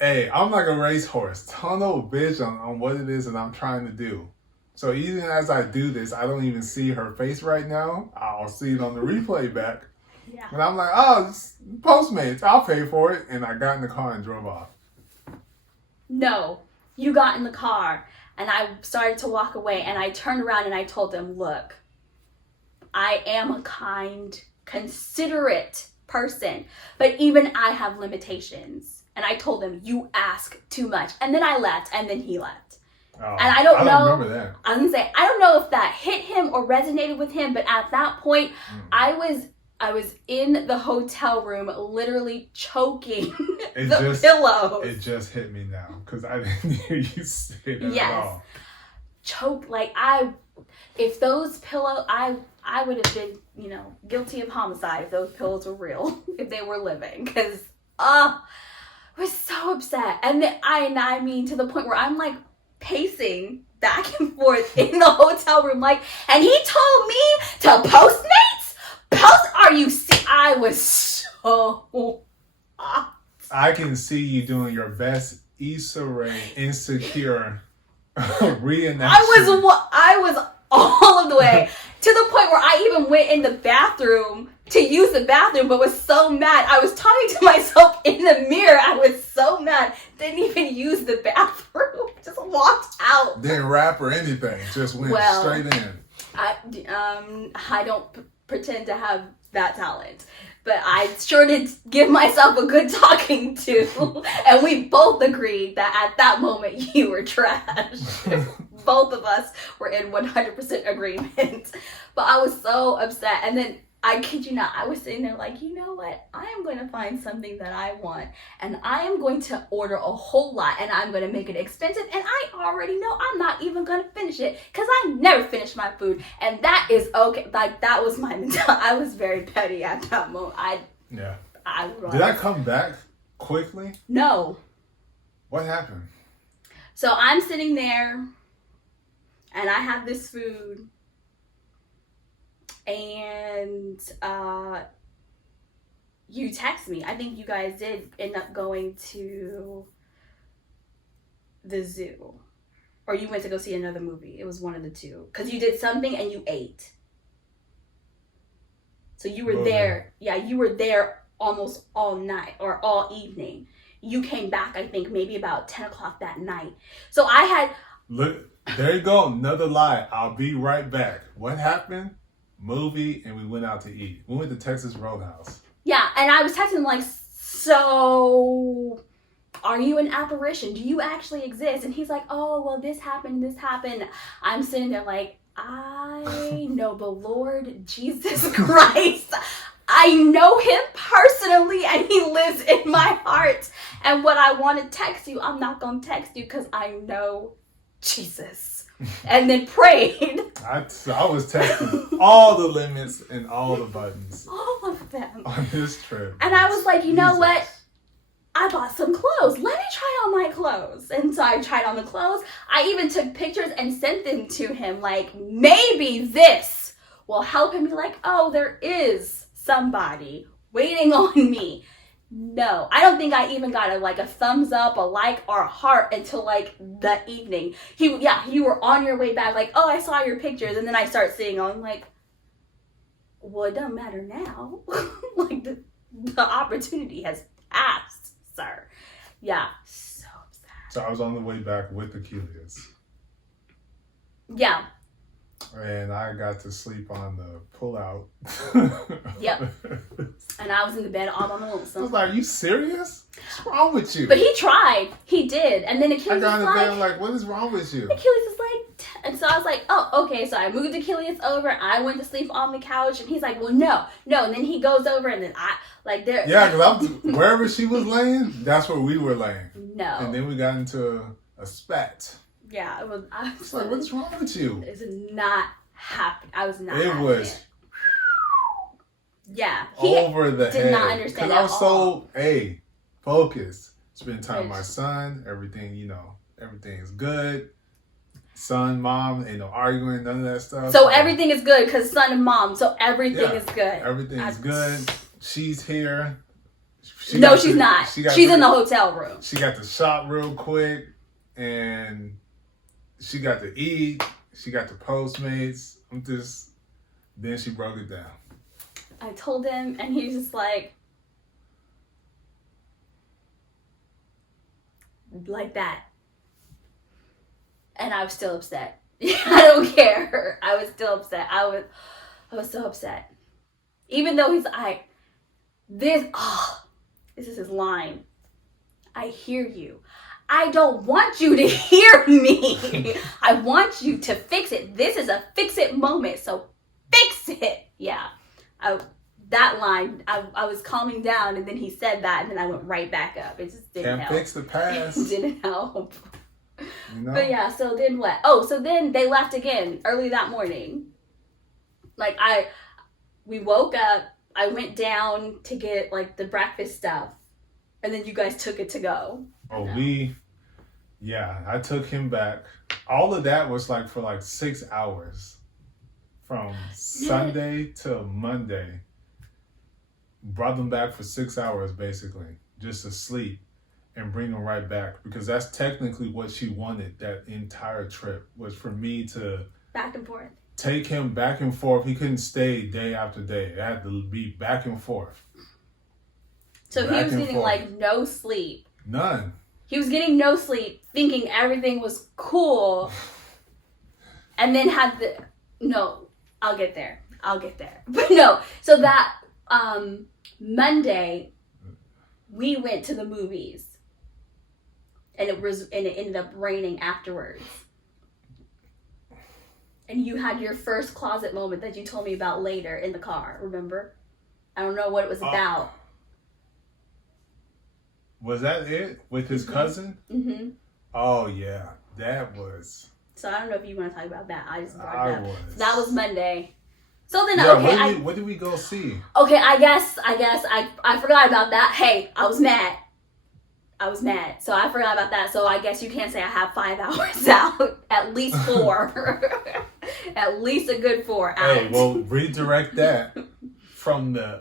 hey, I'm like a racehorse. Tunnel bitch on what it is that I'm trying to do. So even as I do this, I don't even see her face right now. I'll see it on the replay back. Yeah. And I'm like, oh, it's Postmates, I'll pay for it. And I got in the car and drove off. No, you got in the car and I started to walk away, and I turned around and I told them, look, I am a kind, considerate person, but even I have limitations. And I told them, you ask too much. And then I left, and then he left. Oh, And I don't know. remember that. I was gonna say, I don't know if that hit him or resonated with him, but at that point, I was in the hotel room literally choking pillows. It just hit me now because I didn't hear you say that at all. Choke, like if those pillows, I would have been, guilty of homicide if those pillows were real, if they were living, because I was so upset. And then I mean to the point where I'm like pacing back and forth in the hotel room, like, and he told me to Postmates. I was so. I can see you doing your best Issa Rae insecure reenactment. I was all of the way to the point where I even went in the bathroom to use the bathroom, but was so mad. I was talking to myself in the mirror. I was so mad. Didn't even use the bathroom. Just walked out. Didn't rap or anything. Just went straight in. I don't pretend to have that talent, but I sure did give myself a good talking to, and we both agreed that at that moment you were trash. Both of us were in 100% agreement. But I was so upset, and then I kid you not, I was sitting there like, you know what? I am going to find something that I want, and I am going to order a whole lot, and I'm going to make it expensive, and I already know I'm not even going to finish it, because I never finish my food, and that is okay. Like, that was my mentality. I was very petty at that moment. Did I come back quickly? No. What happened? So I'm sitting there, and I have this food, and you text me. I think you guys did end up going to the zoo, or you went to go see another movie. It was one of the two, because you did something and you ate. So you were there. Yeah, you were there almost all night or all evening. You came back, I think, maybe about 10 o'clock that night. So I had... Look, there you go. Another lie. I'll be right back. What happened? Movie, and we went out to eat. We went to Texas Roadhouse. Yeah, and I was texting him like, so are you an apparition? Do you actually exist? And he's like, oh, well, this happened. I'm sitting there like, I know the Lord Jesus Christ. I know him personally, and he lives in my heart. And what I want to text you, I'm not going to text you because I know Jesus. and then prayed. I was testing all the limits and all the buttons All of them. on this trip. And I was like, you know Jesus. what? I bought some clothes. Let me try on my clothes. And so I tried on the clothes. I even took pictures and sent them to him. Like, maybe this will help him be like, oh, there is somebody waiting on me. No, I don't think I even got a thumbs up, a like, or a heart until like the evening. You were on your way back, like, oh, I saw your pictures, and then I start seeing them. I'm like, well, it doesn't matter now. Like the opportunity has passed, sir. Yeah, so upset. So I was on the way back with Achilles. Yeah. And I got to sleep on the pull-out. Yep. And I was in the bed all by my I was lonesome. like, are you serious? What's wrong with you? But he tried. He did. And then Achilles I got in was the bed, like, I'm like, what is wrong with you? Achilles is like, and so I was like, oh, okay. So I moved Achilles over. I went to sleep on the couch, and he's like, well, no. And then he goes over, and then Yeah, because wherever she was laying, that's where we were laying. No. And then we got into a spat. Yeah, it was. I was It's like, what's wrong with you? It's not happy. I was not. It happy. was Yeah. He over the did head. not understand I was at all. so focused. Spend time with my Yes. son. Everything is good. Son, mom, ain't no arguing, none of that stuff. So everything is good because son and mom. So everything is good. Everything is good. She's here. She's not. She's in the hotel room. She got to shop real quick, and she got to eat. She got to Postmates. Then she broke it down. I told him, and he was just like that. And I was still upset. I don't care. I was still upset. I was so upset. Even though this is his line. I hear you. I don't want you to hear me. I want you to fix it. This is a fix it moment. So fix it. Yeah. That line, I was calming down, and then he said that, and then I went right back up. It just didn't help. Can't fix the past. It didn't help. But yeah, so then what? Oh, so then they left again early that morning. Like we woke up, I went down to get like the breakfast stuff, and then you guys took it to go. Oh, I took him back. All of that was for 6 hours. From Sunday to Monday. Brought them back for 6 hours basically, just to sleep and bring them right back, because that's technically what she wanted. That entire trip was for me to back and forth. Take him back and forth. He couldn't stay day after day. It had to be back and forth. So he was getting no sleep. None. He was getting no sleep, thinking everything was cool, and then I'll get there. But no, so that Monday we went to the movies, and it ended up raining afterwards. And you had your first closet moment that you told me about later in the car, remember? I don't know what it was about. Was that it? With his cousin? Mm-hmm. Oh, yeah. That was... So I don't know if you want to talk about that. I just brought it up. Was. That was Monday. So then, yeah, okay. What did we go see? Okay, I guess I forgot about that. Hey, I was mad. So I forgot about that. So I guess you can't say I have 5 hours out. At least 4. At least a good 4 out. Hey, well, redirect that from the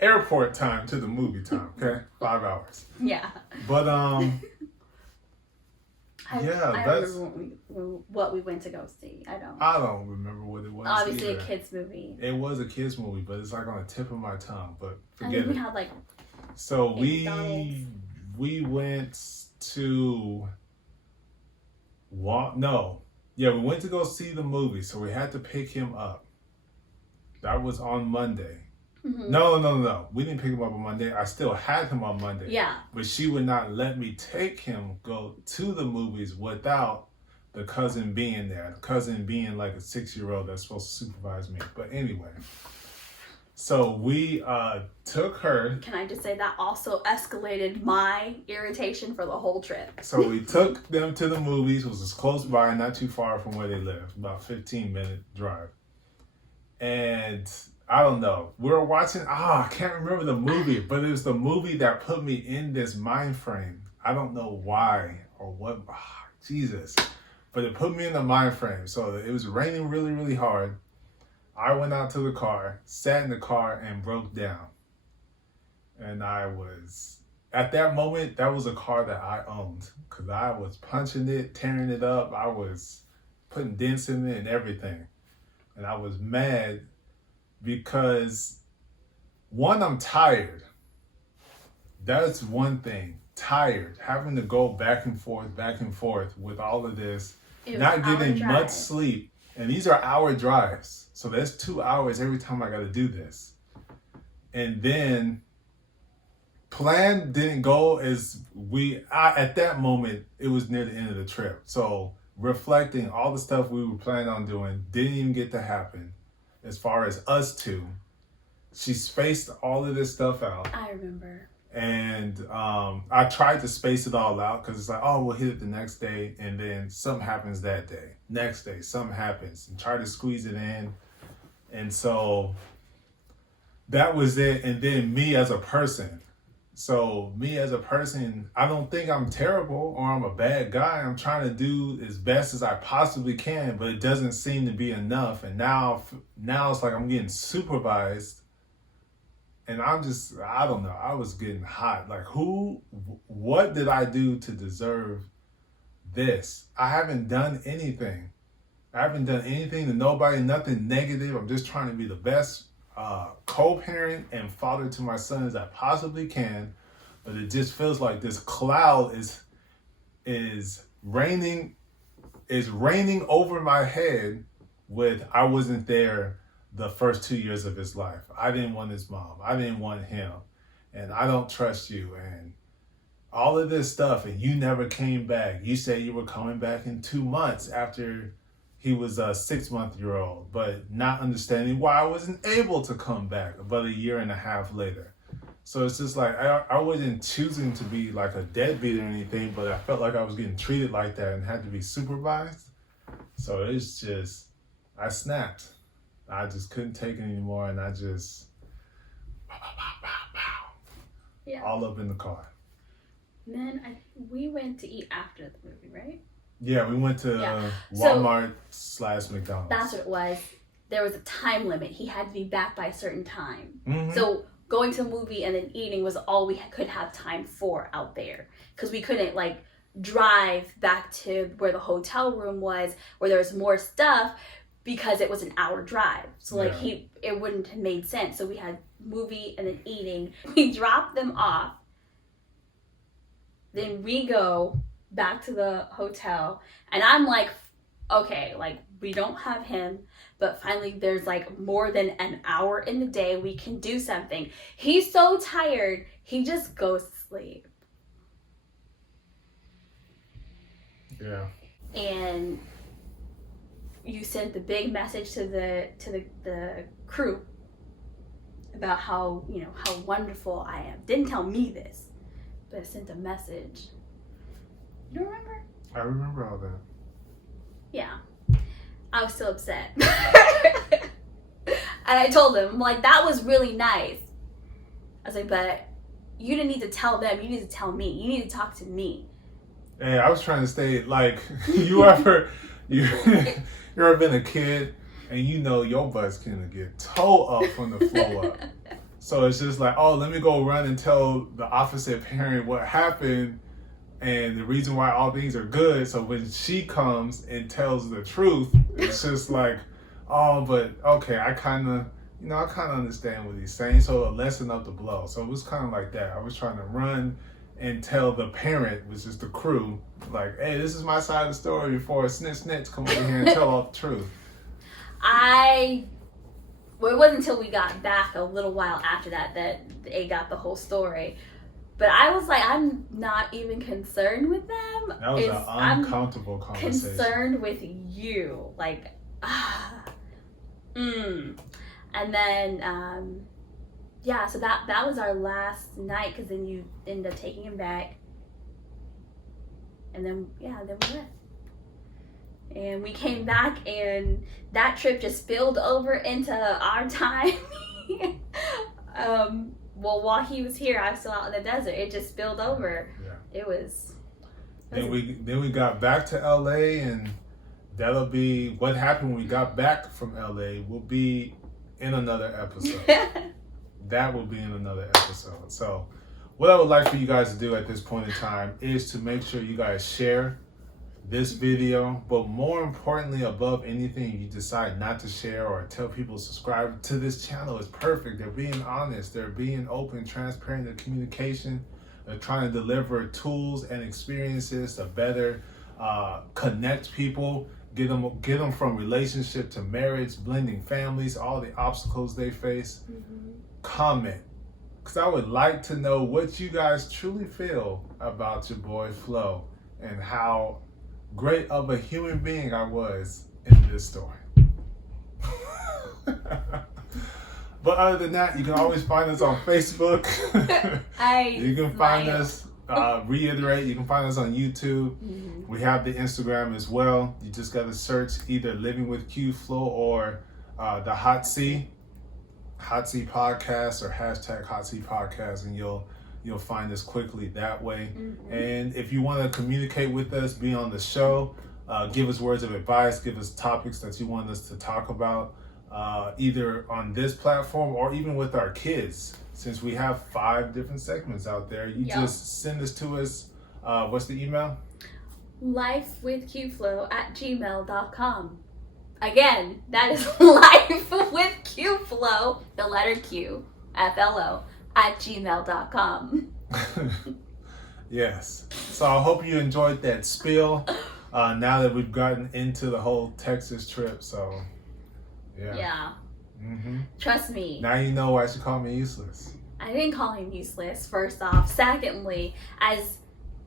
airport time to the movie time, okay? 5 hours. Yeah. But, I remember what we went to go see. I don't remember what it was. Obviously either. A kid's movie. It was a kid's movie, but it's on the tip of my tongue. But forget it. We had So we went to we went to go see the movie. So we had to pick him up. That was on Monday. Mm-hmm. No. We didn't pick him up on Monday. I still had him on Monday. Yeah. But she would not let me take him go to the movies without the cousin being there. The cousin being like a 6-year-old that's supposed to supervise me. But anyway. So we took her. Can I just say that also escalated my irritation for the whole trip? So we took them to the movies. It was just close by, not too far from where they live, about 15-minute drive. And I don't know. We were watching, I can't remember the movie, but it was the movie that put me in this mind frame. I don't know why or what, Jesus. But it put me in the mind frame. So it was raining really, really hard. I went out to the car, sat in the car, and broke down. And I was, at that moment, that was a car that I owned. Because I was punching it, tearing it up. I was putting dents in it and everything. And I was mad because, one, I'm tired. That's one thing. Tired. Having to go back and forth with all of this. Not getting much sleep. And these are hour drives. So that's 2 hours every time I got to do this. And then plan didn't go as at that moment, it was near the end of the trip. So reflecting, all the stuff we were planning on doing didn't even get to happen. As far as us two, she spaced all of this stuff out. I remember. And I tried to space it all out because it's like, oh, we'll hit it the next day. And then something happens that day. Next day, something happens. And try to squeeze it in. And so that was it. And then me as a person. So me as a person, I don't think I'm terrible or I'm a bad guy. I'm trying to do as best as I possibly can, but it doesn't seem to be enough. And now it's like I'm getting supervised. And I don't know, I was getting hot. Like, what did I do to deserve this? I haven't done anything. I haven't done anything to nobody, nothing negative. I'm just trying to be the best co-parent and father to my son as I possibly can. But it just feels like this cloud is raining over my head with I wasn't there the first 2 years of his life. I didn't want his mom. I didn't want him. And I don't trust you. And all of this stuff. And you never came back. You said you were coming back in 2 months after he was a 6-month-old, but not understanding why I wasn't able to come back about 1.5 years later. So it's just like, I wasn't choosing to be like a deadbeat or anything, but I felt like I was getting treated like that and had to be supervised. So it's just, I snapped. I just couldn't take it anymore, and I just Yeah. all up in the car. And then we went to eat after the movie, right? Yeah, we went to Walmart/McDonald's. That's what it was. There was a time limit. He had to be back by a certain time. Mm-hmm. So going to a movie and then eating was all we could have time for out there. Because we couldn't drive back to where the hotel room was, where there was more stuff, because it was an hour drive. So it wouldn't have made sense. So we had movie and then eating. We dropped them off. Then we go back to the hotel, and I'm like, okay, we don't have him, but finally there's more than an hour in the day we can do something. He's so tired, he just goes to sleep. Yeah. And you sent the big message to the crew about how wonderful I am. Didn't tell me this, but I sent a message. You don't remember? I remember all that. Yeah. I was still upset. And I told him, that was really nice. I was like, but you didn't need to tell them. You need to tell me. You need to talk to me. Hey, I was trying to stay you ever been a kid and your butt's gonna get toe up from the floor up. So it's just oh, let me go run and tell the opposite parent what happened and the reason why all things are good. So when she comes and tells the truth, it's just oh, but okay, I kind of understand what he's saying. So a lesson up the blow. So it was kind of like that. I was trying to run and tell the parent, which is the crew, hey, this is my side of the story before snitch come over here and tell all the truth. It wasn't until we got back a little while after that they got the whole story. But I was I'm not even concerned with them. That was an uncomfortable conversation. Concerned with you. And then, so that was our last night, because then you ended up taking him back. And then we left. And we came back, and that trip just spilled over into our time. While he was here, I was still out in the desert. It just spilled over. Yeah. It was. Then we got back to LA, and that'll be what happened when we got back from LA. Will be in another episode. That will be in another episode. So, what I would like for you guys to do at this point in time is to make sure you guys share this video, but more importantly, above anything, you decide not to share or tell people to subscribe to this channel. It's perfect. They're being honest. They're being open, transparent in communication. They're trying to deliver tools and experiences to better connect people, get them from relationship to marriage, blending families, all the obstacles they face. Comment, because I would like to know what you guys truly feel about your boy Flo and how great of a human being I was in this story. But other than that, you can always find us on Facebook. You can find us, you can find us on YouTube. We have the Instagram as well. You just got to search either Living with QFLO or the HOTC podcast, or hashtag HOTC podcast, and you'll find us quickly that way. And if you want to communicate with us, be on the show, give us words of advice, give us topics that you want us to talk about, either on this platform or even with our kids. Since we have 5 different segments out there, you just send this to us. What's the email? LifeWithQFLO@gmail.com. Again, that is LifeWithQFLO, the letter Q, FLO, @gmail.com. Yes. So I hope you enjoyed that spiel. Now that we've gotten into the whole Texas trip, so yeah. Trust me. Now you know why she called me useless. I didn't call him useless, first off. Secondly, as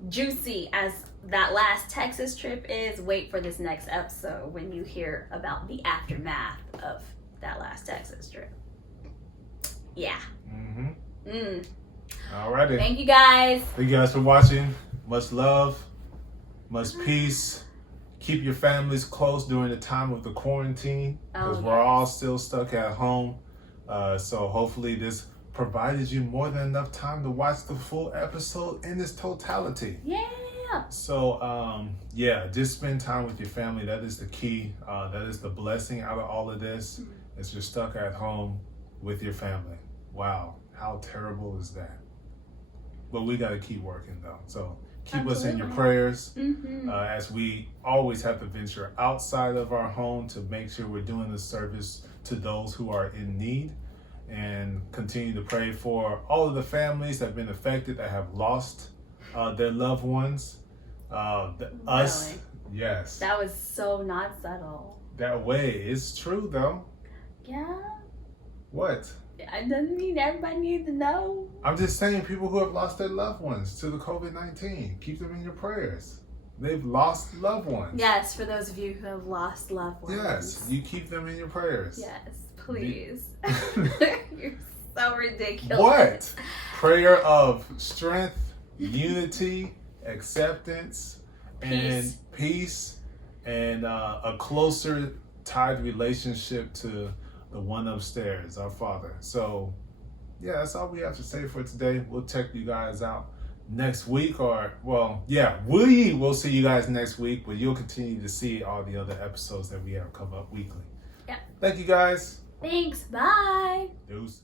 juicy as that last Texas trip is, wait for this next episode when you hear about the aftermath of that last Texas trip. Yeah. Alrighty. Thank you guys. Thank you guys for watching. Much love, much peace. Keep your families close during the time of the quarantine, because we're all still stuck at home. So hopefully this provided you more than enough time to watch the full episode in its totality. Yeah. So just spend time with your family. That is the key. That is the blessing out of all of this. Is you're stuck at home with your family. Wow, how terrible is that? But we got to keep working though. So keep us in your prayers, as we always have to venture outside of our home to make sure we're doing the service to those who are in need, and continue to pray for all of the families that have been affected, that have lost their loved ones. Us, yes. That was so not subtle. That way, it's true though. Yeah. What? It doesn't mean everybody needs to know. I'm just saying, people who have lost their loved ones to the COVID-19, keep them in your prayers. They've lost loved ones. Yes, for those of you who have lost loved ones. Yes, you keep them in your prayers. Yes, please. You're so ridiculous. What? Prayer of strength, unity, acceptance, and peace, and a closer tied relationship to the one upstairs, our Father. So, that's all we have to say for today. We'll check you guys out next week, we will see you guys next week, but you'll continue to see all the other episodes that we have come up weekly. Yeah. Thank you guys. Thanks. Bye. Deuces.